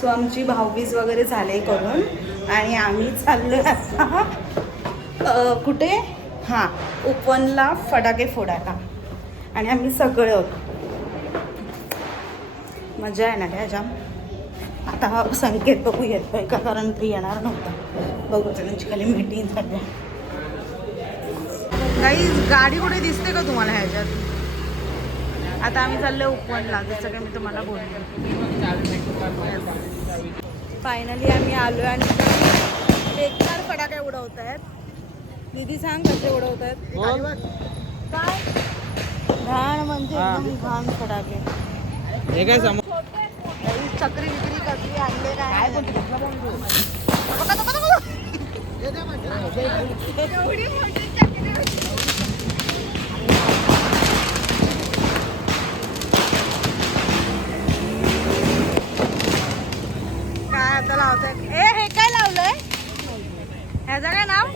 So आमची भाऊबीज वगैरे झाले करून आणि आम्ही चाललो आता कुठे हां उपवनला फटाके फोडायला आणि आम्ही सगळे होतो. मजा येणार आहे जाम. आता संकेत बघू येतोय का कारण ती येणार नव्हता. बघू त्यांची खाली मीटिंग झाली. काही गाडी कुठे दिसते का तुम्हाला ह्याच्यात? आता आम्ही चाललो उपवनला जसं काही मी तुम्हाला बोलले. फायनली आम्ही आलो आणि बेकार फटाके उडवत आहेत. निधी सांग कसे उडवत आहेत? काय घाण म्हणजे एकदम घाण फटाके. चक्री विक्री कसली आणले काय काय आता लावताय? हे काय लावलंय? ह्याचं काय नाव?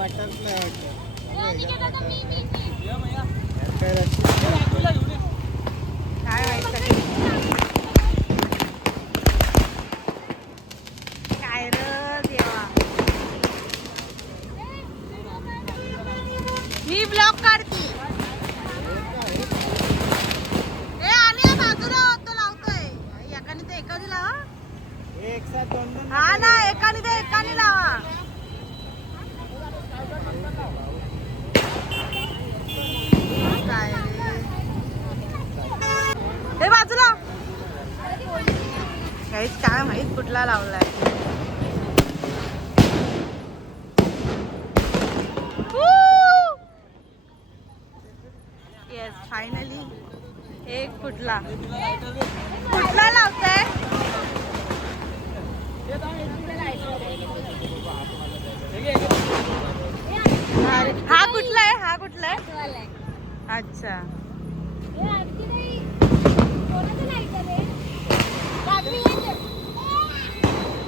काय काय र देवा. मी ब्लॉग काढते. आणि बाजूला होतो लावतोय. एकाने ते एकाने लावा. हा ना एकाने ते एकाने लावा. काय हे बाजूला काहीच काय माहित कुठला लावलाय. येस फायनली एक कुठला लावताय? हा कुठला आहे? हा कुठला आहे? अच्छा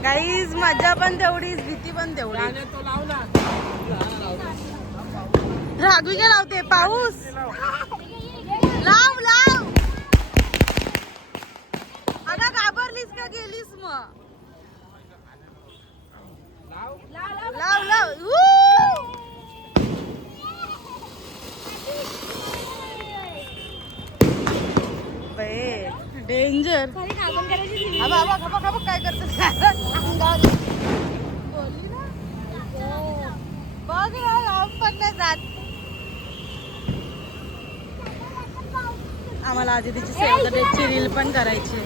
गाईज मजा पण तेवढीच भीती पण तेवढी. राघवी काय लावते? पाऊस लाव लाव. अगं घाबरलीस का गेलीस मग? लाव लाव. डेंजर. काय करतो बघ पण नाही जात. आम्हाला आधी तिची सेव्ह द डेटची रील पण करायची.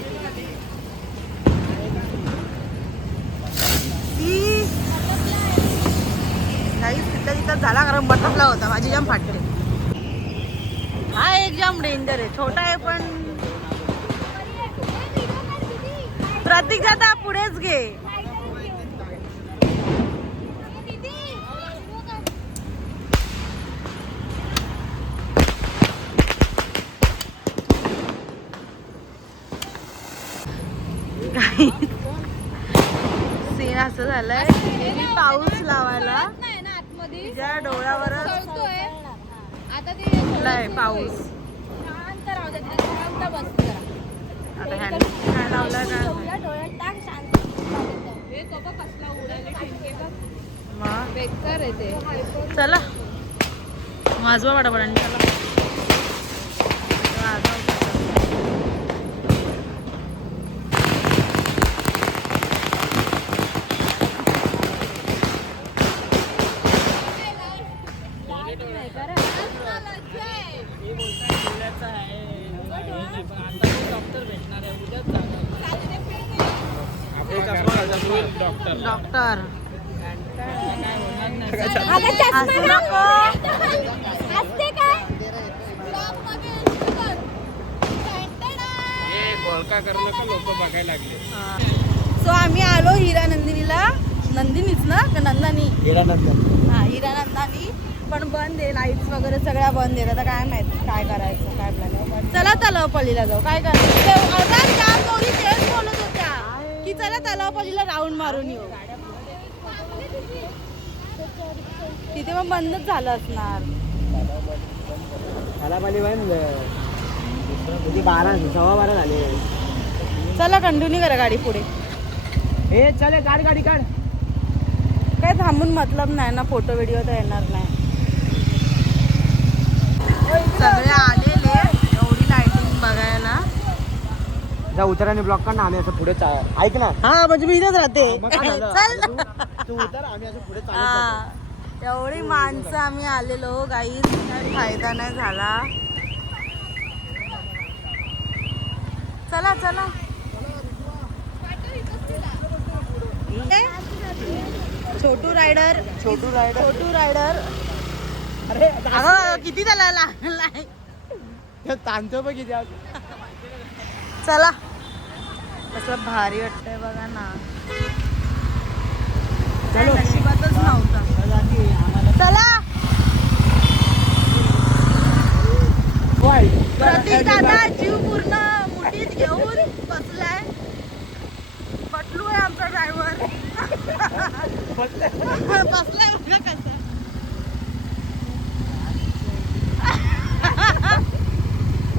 काही तिथं झाला कारण बटरफ्लाय होता. माझी जाम फाटते. हा एक जाम डेंजर आहे. छोटा आहे पण प्रतीक जाता पुढेच घे. सीन असं झालंय पाऊस लावायला तिच्या डोळ्यावरच पाऊस. आता काय लावलं बेकार आहे ते. चला वाजवा पटापटाने. डॉक्टर लोक बघायला लागले. सो आम्ही आलो हिरानंदिनीला. नंदिनीच ना का नंदानी? हिरानंदन. हा हिरानंदानी पण बंद आहे. लाईट्स वगैरे सगळ्या बंद आहेत. आता काय माहिती काय करायचं काय प्लॅन. चला तलावपल्लीला जाऊ. काय करायचं? चार दोघी तेच बोलत होत्या की चला तलावपल्लीला राऊंड मारून येऊ. तिथे मग बंदच झालं असणार. तुझी 12 सव्वा 12 झाले. चला कंटिन्यू करा गाडी पुढे. हे चले गाडी गाडी काढ. काय थांबून मतलब नाही ना, फोटो व्हिडिओ तर येणार नाही. सगळे आलेले एवढी लाइटिंग बघायला. जा उतराने ब्लॉक कर ना, आम्ही असं पुढे ऐक ना. हा म्हणजे मी इथेच राहते. मग काय झालं? चल तू उतर, आम्ही असं पुढे चालत जातो. हा, एवढी माणसं आम्ही आलेलो गाईज, काही फायदा नाही झाला. चला चला. छोटू रायडर. छोटू रायडर. छोटू रायडर. अरे अगं किती झाला लहान. ताणतो बघ किती. चला. कसं भारी वाटतंय बघा ना. चलो. नशिबातच नव्हता. चला. प्रतीक दादा जीव पूर्ण मुठीत घेऊन बसलाय. पटलू आहे आमचा ड्रायव्हर. बसलाय बघा कसं.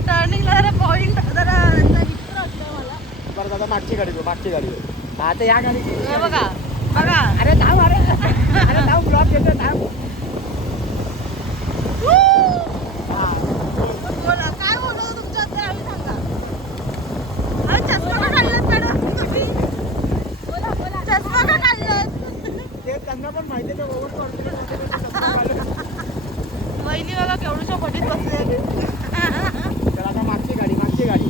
टर्निंगला जरा पॉइंट जरा विचित्र वाटलं मला. बरं दादा मागची गाडी दो, मागची गाडी दो. आता या गाडी हे बघा बघा. अरे धाव. अरे धाव ब्लॉक येतो धाव. बोला काय बोलतो तुमच्या आम्ही सांगा. अरे चष्मा का काढलात मॅडम तुम्ही? बोला बोला. चष्मा का काढलात? ते त्यांना पण माहिती आहे वहिनी बघा केवढूशा फटीत बसले. तर आता मागची गाडी मागची गाडी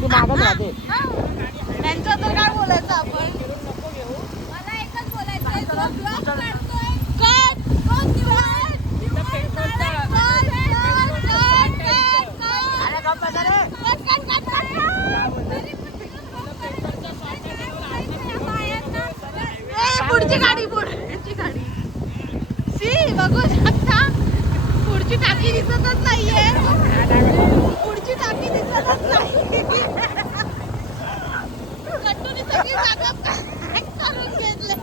तू मागत राहते. त्यांच्या तर काय बोलायचं आपण. मला एकच बोलायचं पुढची गाडी पुढची गाडी. सी बघू शकता पुढची टाकी दिसतच नाहीये. पुढची टाकी दिसतच नाही. कट्टूने सगळी जागा पॅक करून घेतले.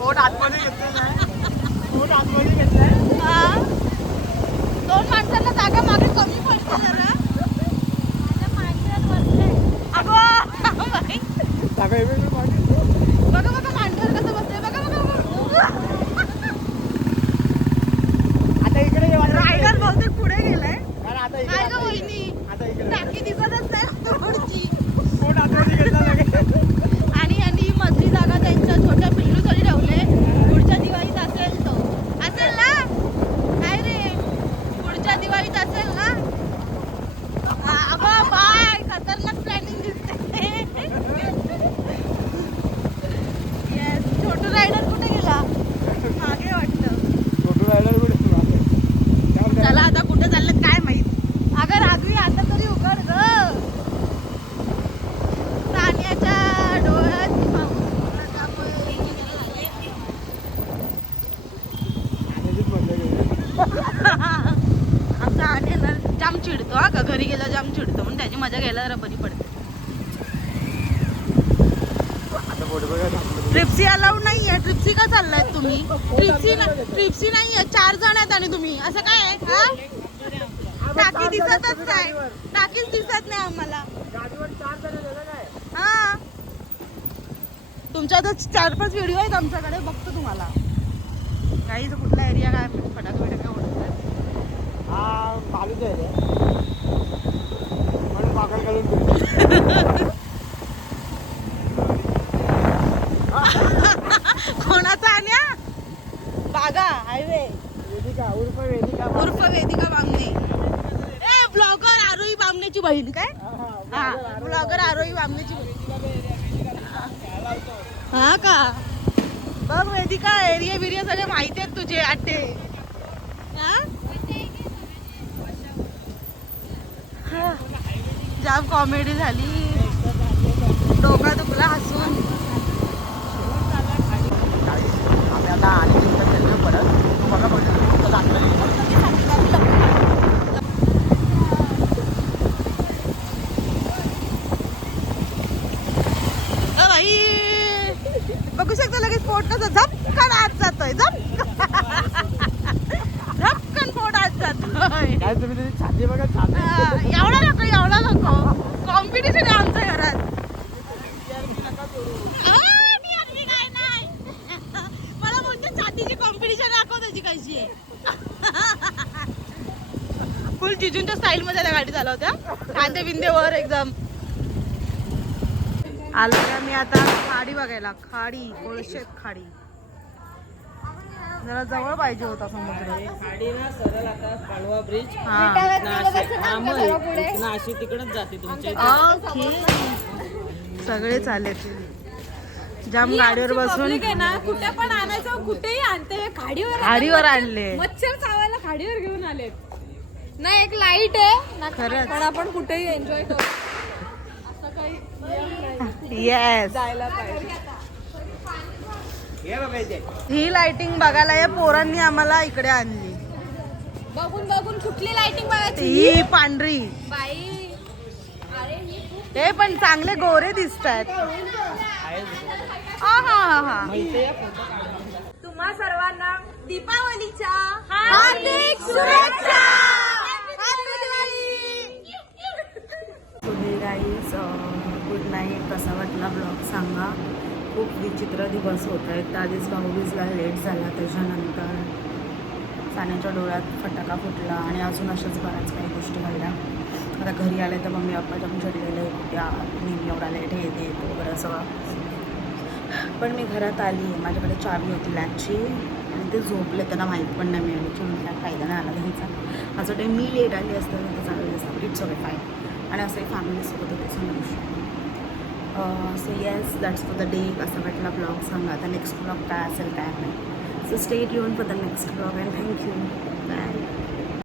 कोण आतमध्ये घेतलेला कोण आतमध्ये घेतलाय. दोन माणसांना जागा मागे कमी पडते जरा. बघा बघा मांडीवर कसं बसले. बघा बघा. आता इकडे रायडर बहुतेक पुढे गेलाय. आता काय इकडे ग वहिनी आता इकडे टाकी दिसतच नाही पुढची. कोण आतमध्ये घेतला. आणि मधली जागा त्यांच्या छोट्या पिल्लूसाठी ठेवले. पुढच्या दिवाळीत असेल तो. असेल ना काय रे पुढच्या दिवाळीत असेल ना. अगं बाय खतरनाक प्लॅनिंग दिसते. येस. छोटू रायडर कुठे गेला. मागे वाटतं. छोटू रायडर कुठे. चला आता कुठे चाललं काय माहित. अगं राघवी आता तरी उघड ग. सानियाच्या डोळ्यात आमचा आने ना जाम चिडतो. हा का घरी गेला जाम चिडतो म्हणून त्याची मजा घ्यायला जरा बरी पडते. ट्रिप्सी अलाउड नाहीये. ट्रिप्सी का चाललाय तुम्ही. ट्रिप्सी नाहीये. 4 जण आहेत आणि तुम्ही असं काय आहे. हा टाकी दिसतच नाही. टाकीच दिसत नाही आम्हाला. हा तुमच्या तर 4-5 व्हिडिओ आहेत आमच्याकडे. बघतो तुम्हाला काहीच कुठला एरिया काय फटाके बिटाके उडतात. हा बालूच आहे रे म्हणून पाकड घालून कोणाचा आण्या. बागा हायवे वेदिका उर्फ वेदिका बामणे. ए ब्लॉगर आरोही बामणेची बहीण काय. हा ब्लॉगर आरोही बामणेची बहीण. हा का बघ वेदिका एरिया बिरिया सगळे माहिती आहेत तुझे आटे. जाम कॉमेडी झाली. डोका दुखला हसून. आम्ही आता आणि परत तू बघा भाई बघू शकता लगेच पोट कसं झपकन आत जातोय. झपकन पोट आत जातोय. आणि तुम्ही तुझी छाती बघा छाती एवढा नको कॉम्पिटिशन आहे आमच्या घरात. काय नाही मला बोलते छातीची कॉम्पिटिशन दाखव त्याची कशी आहे. फुल जिजूंच्या स्टाईल मध्ये त्या गाडी चालवत्या कांदे बिंदेवर एकदम. आलो का मी आता खाडी बघायला. खाडी कोळशेत खाडी जरा जवळ पाहिजे होता समुद्र. खाडी ना सरळ आता पाळवा ब्रिज हा अशी तिकडच जाते तुमच्या ओके सगळे चालेल. जाम गाडीवर बसून ना कुठे पण आणायचं कुठेही आणते खाडीवर आणले. मच्छर चावायला खाडीवर घेऊन आलेत ना. एक लाईट आहे ना खरंच. पण आपण कुठेही एन्जॉय करू असं काही येस जायला पाहिजे. ही लाइटिंग बघायला या पोरांनी आम्हाला इकडे आणली. बघून बघून कुठली लाइटिंग बघायची ही पांढरी. बाई. अरे ही खूप हे पण चांगले गोरे दिसत आहेत. हा तुम्हा सर्वांना दीपावलीच्या हार्दिक शुभेच्छा. Guys good night. कसा वाटला ब्लॉग सांगा. खूप विचित्र दिवस होत आहेत. आधीच भाऊबीजला लेट झाला, त्याच्यानंतर साण्याच्या डोळ्यात फटाका फुटला आणि अजून अशाच बऱ्याच काही गोष्टी घडल्या. आता घरी आले तर मम्मी पप्पा जाऊन चिडलेले त्या नेहमी एवढा लेट येते वगैरे सगळं. पण मी घरात आली, माझ्याकडे चावी होती लॅचची आणि ते झोपले, त्यांना माहीत पण नाही मिळाली की मी काय फायदा नाही आला घ्यायचा. असं टाईम मी लेट आली असतं तर चाललं असतं. It's okay five. आणि असंही फॅमिलीसोबत होते समजू. So yes that's for the day. असं वाटला ब्लॉग सांगा. आता नेक्स्ट ब्लॉग काय असेल काय नाही. So stay tune for the next blog and thank you. Bye.